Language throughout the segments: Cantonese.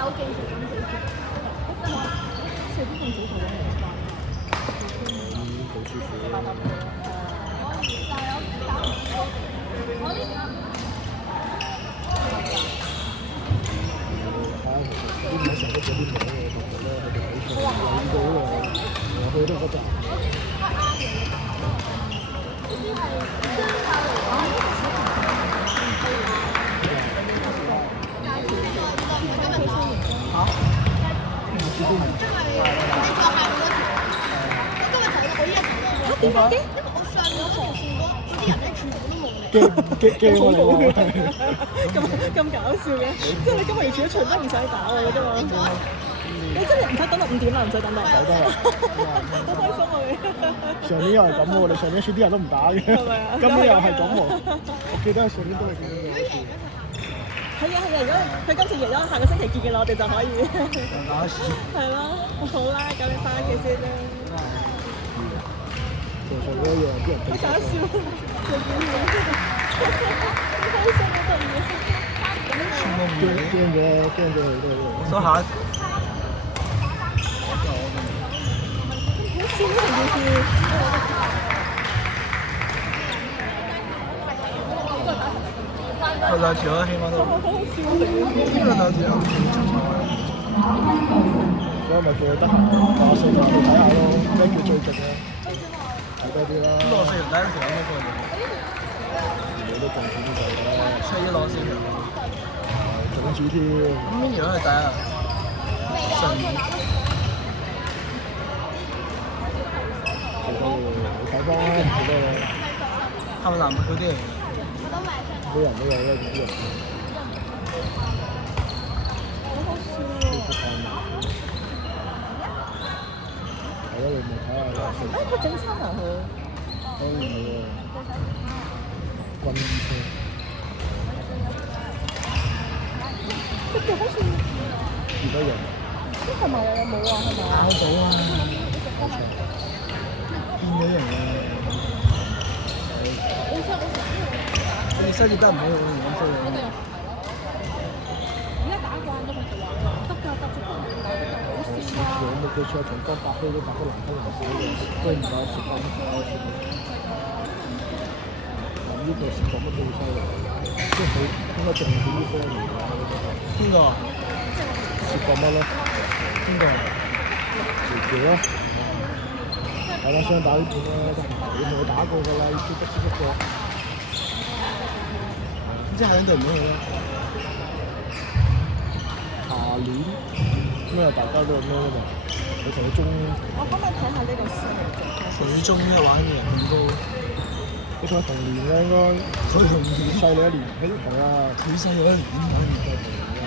好舒服。啲網上都嗰啲網嘅同學咧，佢哋比賽揾到我去到嗰站。點解嘅？因為我上咗嗰條線嗰啲人咧，全部都冇嚟。驚恐怖我嘅，咁搞笑嘅，即係你今日完全一場都唔使打喎，覺得嘛？你真係唔使等到5點啦，唔使等到。睇得啦，好開心啊你！上年又係咁喎，你上年輸啲人都唔打嘅，係咪啊？今年又係咁喎。我記得上年都係咁樣。係啊，如果佢今次贏咗，下個星期見嘅啦，我哋就可以。打市。係咯，好啦，咁你翻屋企先啦。上嗰一樣啲人好搞笑，做表演，開心啊得意。驚咗佢都。收下。好笑啊！成件事。佢兩條啦，起碼都。好好笑啊！成件事。呢個兩條。所以咪叫佢得閒打四場去睇下咯，咩叫最勁咧？睇多啲啦。攞四條第一條有乜過癮？你都中主啲就啦，車一攞四條。種子添。咁邊條係第一啊？上年。幾多喎？你睇翻幾多喎？係咪南北嗰啲嚟？每人都有啦，啲人。係咯，你咪睇下啦。佢整親啊佢。當然係喎，軍車。佢好似幾多人？係咪啊？有冇啊？係咪啊？搞到啊！變咗人啊！你西鐵得唔好用咁衰啊！而家打慣咗佢就話得㗎，得咗好笑啊！我冇記錯，從江百飛都百多南方人少嘅，都唔夠食咁多。呢個視覺乜都好犀利，即係佢應該重點呢方面嘅。邊個？視覺乜咧？邊個？條條咯。係啦，雙打呢盤啦，得閒你同佢打過㗎啦，要接不過。即係下年對唔到佢啦。下年咁啊，大家都係咩嘛？你同佢中，我可唔可以睇下呢個先？佢中咩玩嘅人咁多？你同佢同年嘅應該，佢同年細你一年，係啊，佢細我一年玩唔夠年嘅。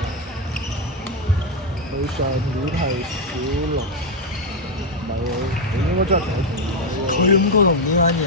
佢上年係小六，唔係喎，你應該真係同佢同年嘅喎。佢咁高同年玩嘅。